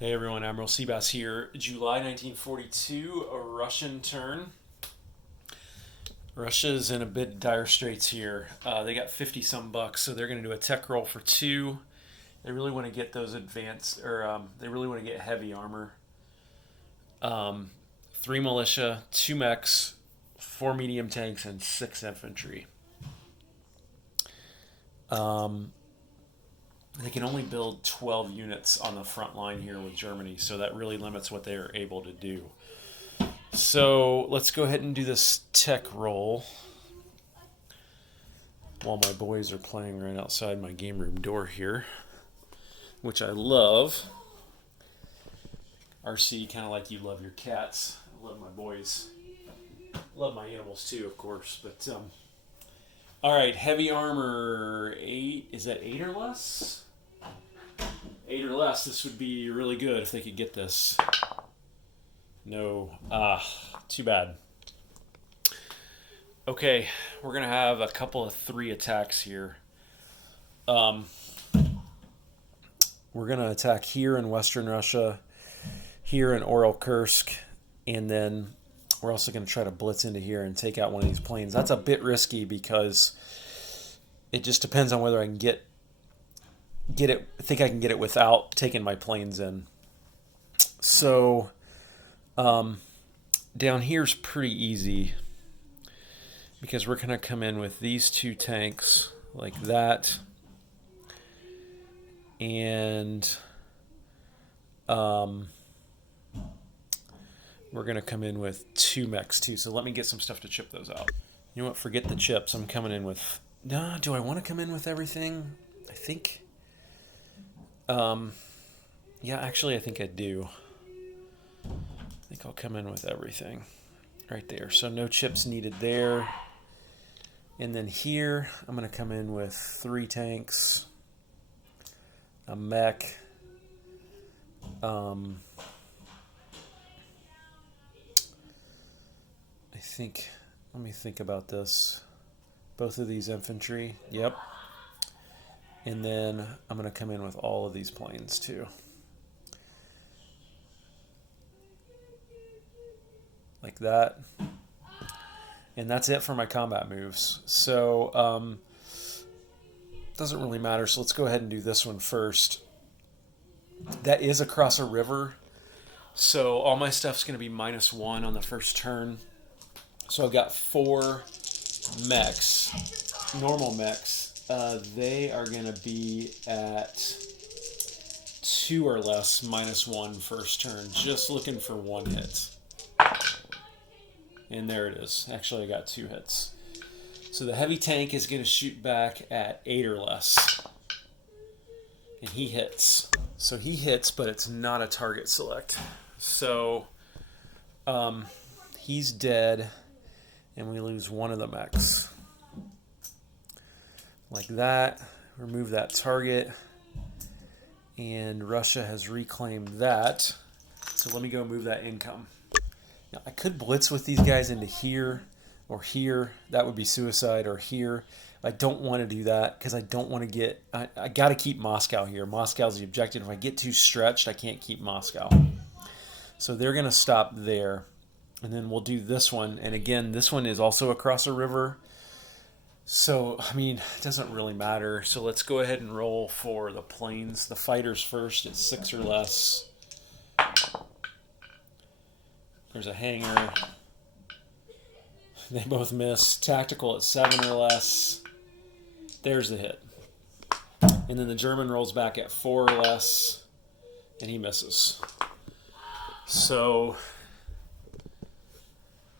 Hey everyone, Admiral Seabass here. July 1942, a Russian turn. Russia's in a bit dire straits here. They got 50 some bucks, so they're going to do a tech roll for two. They really want to get those advanced, or they really want to get heavy armor. Three militia, two mechs, four medium tanks, and six infantry. They can only build 12 units on the front line here with Germany, so that really limits what they are able to do. So let's go ahead and do this tech roll while my boys are playing right outside my game room door here, which I love. RC, kind of like you love your cats. I love my boys. Love my animals too, of course. But all right, heavy armor 8. Is that 8 or less? 8 or less. This would be really good if they could get this. No. Too bad. Okay, we're going to have a couple of 3 attacks here. We're going to attack here in Western Russia, here in Oral Kursk, and then we're also going to try to blitz into here and take out one of these planes. That's a bit risky because it just depends on whether I can get it. I think I can get it without taking my planes in. So down here's pretty easy because we're going to come in with these 2 tanks like that, and we're going to come in with 2 mechs too. So let me get some stuff to chip those out. You know what? Forget the chips. I'm coming in with... No, do I want to come in with everything? I think... yeah, actually, I think I do. I think I'll come in with everything right there. So no chips needed there. And then here, I'm going to come in with 3 tanks, a mech, let me think about this. Both of these infantry, yep. And then I'm going to come in with all of these planes too. Like that. And that's it for my combat moves. So, doesn't really matter. So let's go ahead and do this one first. That is across a river. So all my stuff's going to be -1 on the first turn. So I've got 4 mechs, normal mechs. They are going to be at 2 or less -1 first turn. Just looking for 1 hit. And there it is. Actually, I got 2 hits. So the heavy tank is going to shoot back at 8 or less. And he hits. So he hits, but it's not a target select. So he's dead. And we lose 1 of the mechs. Like that. Remove that target. And Russia has reclaimed that. So let me go move that income. Now, I could blitz with these guys into here or here. That would be suicide. Or here. I don't want to do that because I don't want to get... I got to keep Moscow here. Moscow's the objective. If I get too stretched, I can't keep Moscow. So they're going to stop there. And then we'll do this one. And again, this one is also across a river. So, I mean, it doesn't really matter. So let's go ahead and roll for the planes. The fighters first at 6 or less. There's a hangar. They both miss. Tactical at 7 or less. There's the hit. And then the German rolls back at 4 or less. And he misses. So...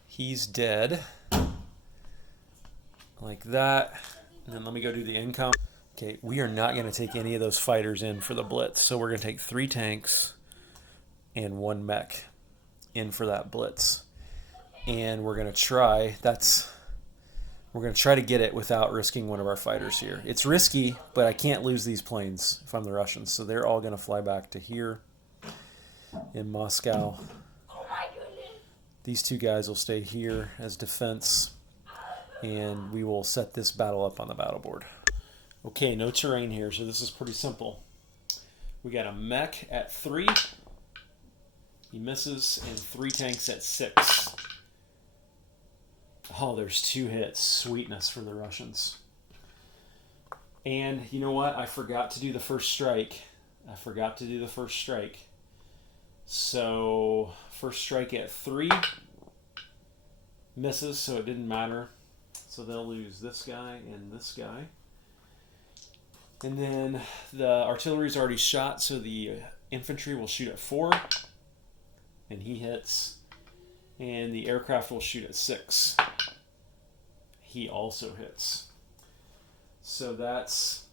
he's dead. Like that. And then let me go do the income. Okay, we are not going to take any of those fighters in for the blitz. So we're going to take 3 tanks and 1 mech in for that blitz. And we're going to try, we're going to try to get it without risking one of our fighters here. It's risky, but I can't lose these planes if I'm the Russians. So they're all going to fly back to here in Moscow. These 2 guys will stay here as defense, and we will set this battle up on the battle board. Okay, no terrain here, so this is pretty simple. We got a mech at 3, He misses, and 3 tanks at 6. Oh, there's 2 hits. Sweetness for the Russians. And you know what? I forgot to do the first strike. So, first strike at 3. Misses, so it didn't matter. So they'll lose this guy and this guy. And then the artillery's already shot, so the infantry will shoot at 4. And he hits. And the aircraft will shoot at 6. He also hits. So that's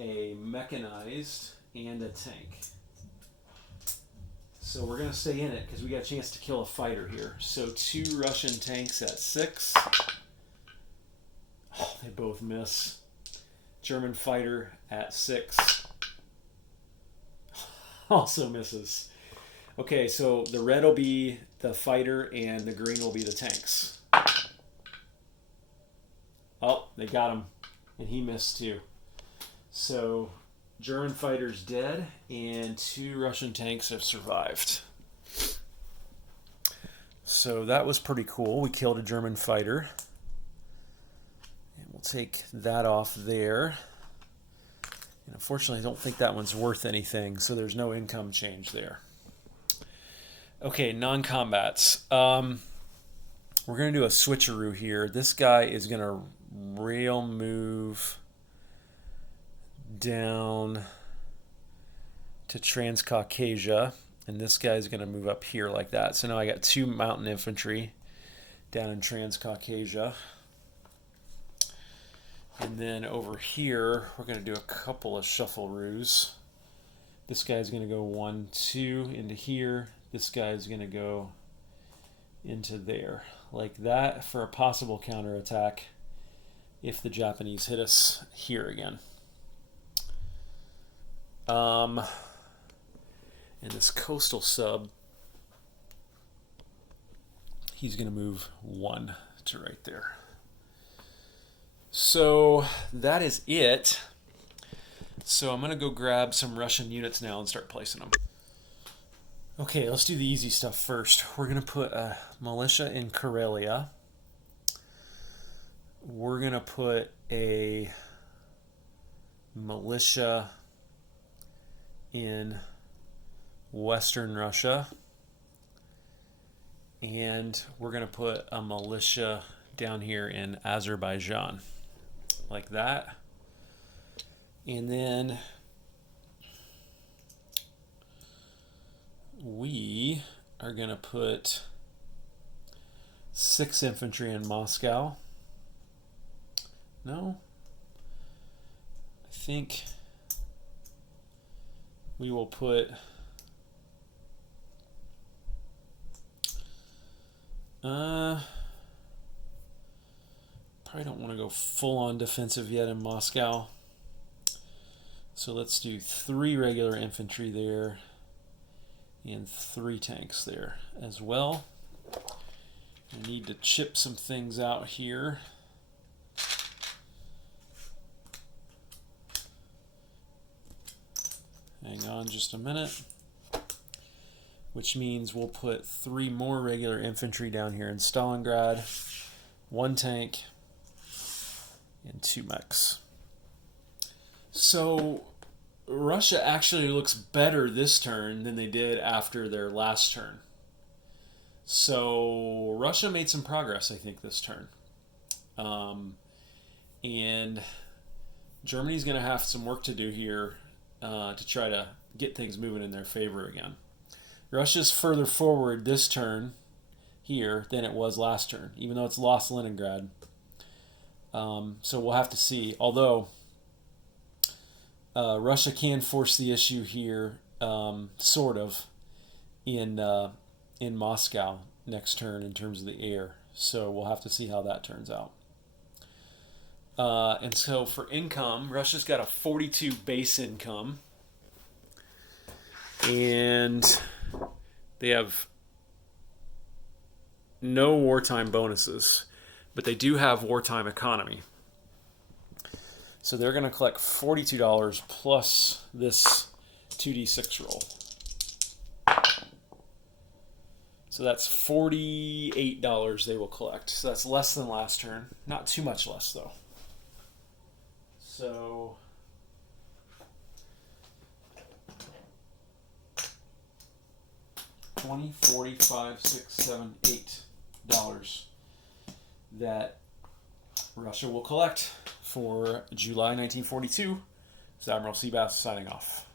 a mechanized and a tank. So we're going to stay in it because we got a chance to kill a fighter here. So 2 Russian tanks at 6. Oh, they both miss. German fighter at 6. Also misses. Okay, so the red will be the fighter and the green will be the tanks. Oh, they got him. And he missed too. So German fighter's dead and 2 Russian tanks have survived. So that was pretty cool. We killed a German fighter. And we'll take that off there. And unfortunately, I don't think that one's worth anything, so there's no income change there. Okay, non-combats. We're going to do a switcheroo here. This guy is going to rail move down to Transcaucasia, and this guy's going to move up here like that. So now I got 2 mountain infantry down in Transcaucasia. And then over here, we're going to do a couple of shuffle-roos. This guy's going to go 1, 2 into here. This guy's going to go into there, like that, for a possible counterattack if the Japanese hit us here again. And this coastal sub, he's going to move 1 to right there. So that is it. So I'm going to go grab some Russian units now and start placing them. Okay, let's do the easy stuff first. We're going to put a militia in Karelia. We're going to put a militia in Western Russia. And we're going to put a militia down here in Azerbaijan. Like that. And then we are going to put 6 infantry in Moscow. No? I think we will put probably don't want to go full on defensive yet in Moscow. So let's do 3 regular infantry there and 3 tanks there as well. I need to chip some things out here. Hang on just a minute. Which means we'll put 3 more regular infantry down here in Stalingrad, 1 tank, and 2 mechs. So Russia actually looks better this turn than they did after their last turn. So Russia made some progress, I think, this turn. And Germany's going to have some work to do here to try to get things moving in their favor again. Russia's further forward this turn here than it was last turn, even though it's lost Leningrad. So we'll have to see. Although Russia can force the issue here, sort of, in Moscow next turn in terms of the air. So we'll have to see how that turns out. And so for income, Russia's got a 42 base income. And they have no wartime bonuses, but they do have wartime economy. So they're going to collect $42 plus this 2d6 roll. So that's $48 they will collect. So that's less than last turn. Not too much less, though. So 20, 40, 5, 6, 7, $8 that Russia will collect for July 1942. This is Admiral Seabass signing off.